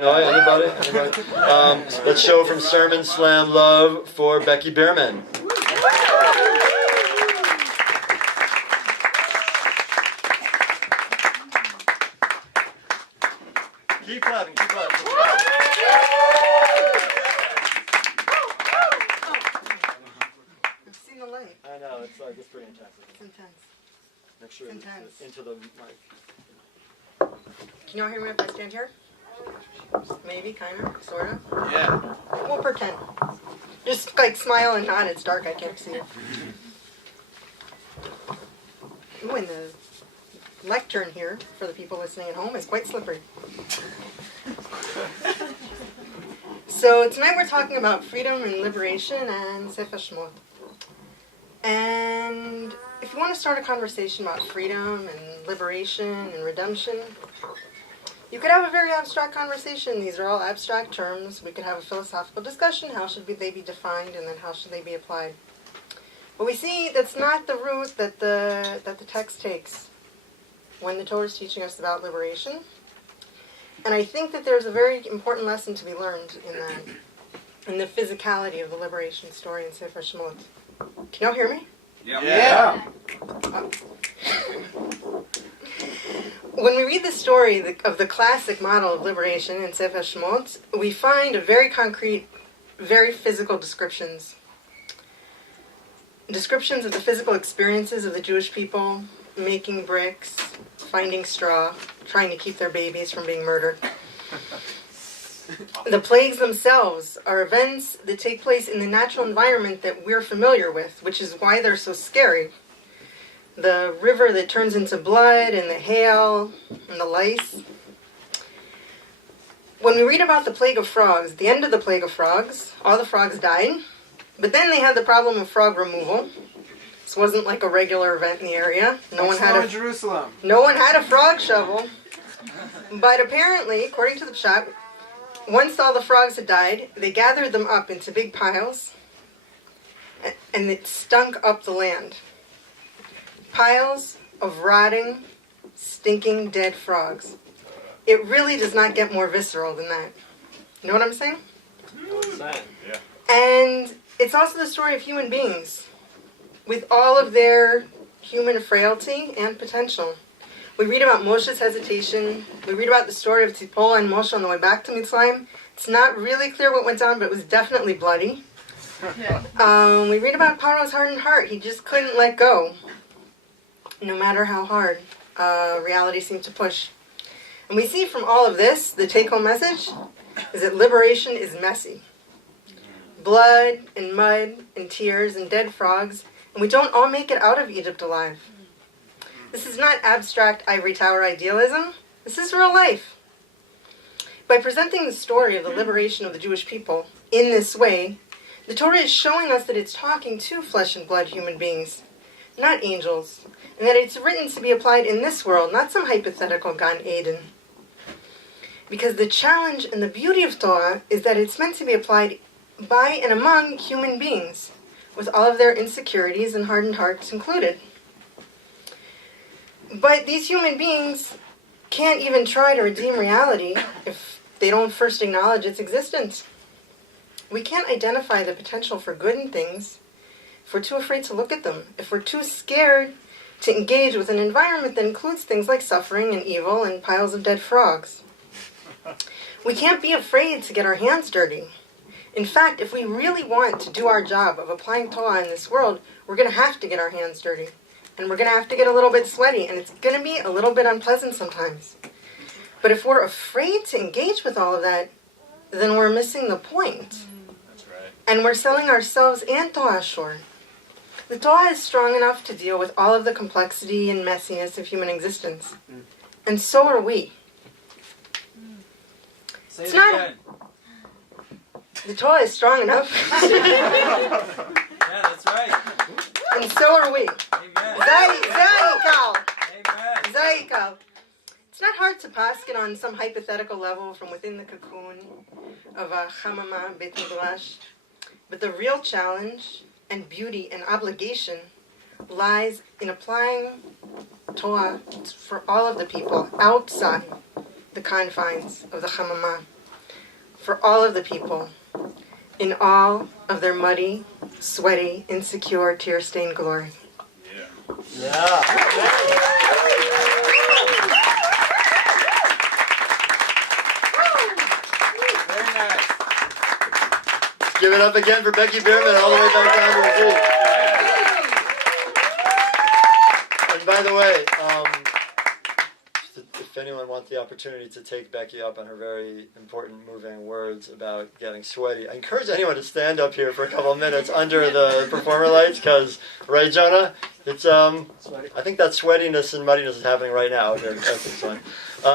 No, anybody? Let's show from SermonSlam love for Becky Bierman. Keep clapping, keep clapping. I've seen the light. I know, it's pretty intense. It's intense. Make sure it's into the mic. Can y'all hear me if I stand here? Maybe, kind of, sort of. Yeah. We'll pretend. Just like smile and nod. It's dark. I can't see it. Ooh, and the lectern here for the people listening at home is quite slippery. So tonight we're talking about freedom and liberation and Sefer Shemot. And if you want to start a conversation about freedom and liberation and redemption, you could have a very abstract conversation. These are all abstract terms. We could have a philosophical discussion. How should they be defined, and then how should they be applied? But we see that's not the route that the text takes when the Torah is teaching us about liberation. And I think that there's a very important lesson to be learned in that, in the physicality of the liberation story in Sefer Shemot. Can y'all hear me? Yeah. Oh. When we read the story of the classic model of liberation in Sefer Shemot, we find a very concrete, very physical descriptions. Descriptions of the physical experiences of the Jewish people, making bricks, finding straw, trying to keep their babies from being murdered. The plagues themselves are events that take place in the natural environment that we're familiar with, which is why they're so scary. The river that turns into blood, and the hail, and the lice. When we read about the plague of frogs, the end of the plague of frogs, all the frogs died, but then they had the problem of frog removal. This wasn't like a regular event in the area. No one had a frog shovel. But apparently, according to the Pshat, once all the frogs had died, they gathered them up into big piles, and it stunk up the land. Piles of rotting, stinking, dead frogs. It really does not get more visceral than that. You know what I'm saying? Yeah. And it's also the story of human beings, with all of their human frailty and potential. We read about Moshe's hesitation. We read about the story of Tzipora and Moshe on the way back to Mitzrayim. It's not really clear what went down, but it was definitely bloody. We read about Paro's hardened heart. He just couldn't let go, no matter how hard reality seemed to push. And we see from all of this, the take-home message is that liberation is messy. Blood and mud and tears and dead frogs, and we don't all make it out of Egypt alive. This is not abstract ivory tower idealism. This is real life. By presenting the story of the liberation of the Jewish people in this way, the Torah is showing us that it's talking to flesh and blood human beings, not angels, and that it's written to be applied in this world, not some hypothetical Gan Eden. Because the challenge and the beauty of Torah is that it's meant to be applied by and among human beings, with all of their insecurities and hardened hearts included. But these human beings can't even try to redeem reality if they don't first acknowledge its existence. We can't identify the potential for good in things if we're too afraid to look at them, if we're too scared to engage with an environment that includes things like suffering and evil and piles of dead frogs. We can't be afraid to get our hands dirty. In fact, if we really want to do our job of applying Torah in this world, we're going to have to get our hands dirty. And we're going to have to get a little bit sweaty, and it's going to be a little bit unpleasant sometimes. But if we're afraid to engage with all of that, then we're missing the point. That's right. And we're selling ourselves and Torah short. The Torah is strong enough to deal with all of the complexity and messiness of human existence. And so are we. Say It's it not- again. The Torah is strong enough. Yeah, that's right. And so are we. Amen. Zayikal. Amen. Zayikal. It's not hard to paskin on some hypothetical level from within the cocoon of a chamama beit midrash. But the real challenge and beauty and obligation lies in applying Torah for all of the people outside the confines of the chamama. for all of the people in all of their muddy, sweaty, insecure, tear-stained glory. Very nice. Give it up again for Becky Bierman all the way back down to the seat. And by the way, if anyone wants the opportunity to take Becky up on her very important, moving words about getting sweaty, I encourage anyone to stand up here for a couple of minutes under the performer lights, because, right, Jonah? It's I think that sweatiness and muddiness is happening right now here at this one.